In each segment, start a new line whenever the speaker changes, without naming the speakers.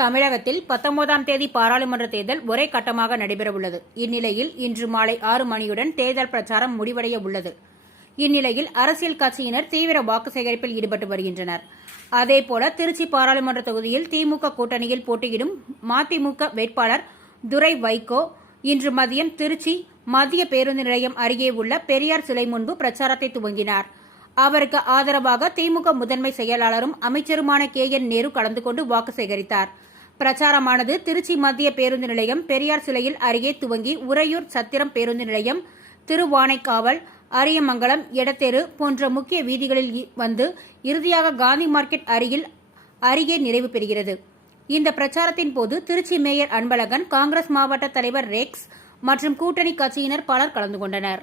தமிழகத்தில் பத்தொன்பதாம் தேதி பாராளுமன்ற தேர்தல் ஒரே கட்டமாக நடைபெறவுள்ளது. இந்நிலையில் இன்று மாலை ஆறு மணியுடன் தேர்தல் பிரச்சாரம் முடிவடைய உள்ளது. இந்நிலையில் அரசியல் கட்சியினர் தீவிர வாக்கு சேகரிப்பில் ஈடுபட்டு வருகின்றனர். அதேபோல திருச்சி பாராளுமன்ற தொகுதியில் திமுக கூட்டணியில் போட்டியிடும் மதிமுக வேட்பாளர் துரை வைகோ இன்று மதியம் திருச்சி மத்திய பேருந்து நிலையம் அருகே உள்ள பெரியார் சிலை முன்பு பிரச்சாரத்தை துவங்கினார். அவருக்கு ஆதரவாக திமுக முதன்மை செயலாளரும் அமைச்சருமான கே என் நேரு கலந்து கொண்டு வாக்கு சேகரித்தார். பிரச்சாரமானது திருச்சி மத்திய பேருந்து நிலையம் பெரியார் சிலையில் அருகே துவங்கி உறையூர் சத்திரம் பேருந்து நிலையம் திருவானைக்காவல் அரியமங்கலம் எடத்தெரு போன்ற முக்கிய வீதிகளில் வந்து இறுதியாக காந்தி மார்க்கெட் அருகில் அருகே நிறைவு பெறுகிறது. இந்த பிரச்சாரத்தின் போது திருச்சி மேயர் அன்பழகன் காங்கிரஸ் மாவட்ட தலைவர் ரெக்ஸ் மற்றும் கூட்டணி கட்சியினர் பலர் கலந்து கொண்டனர்.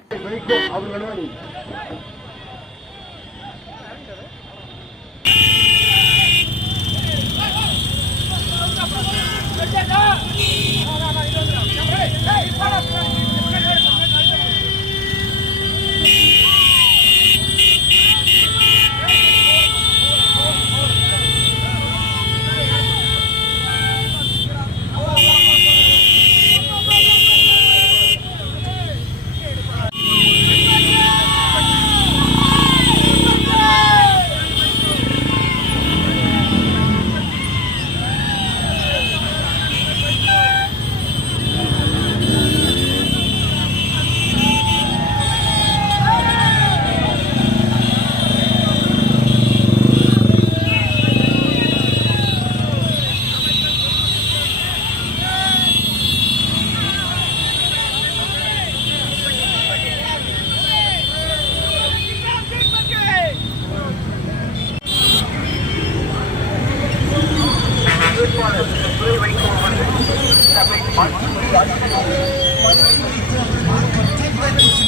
Thank you.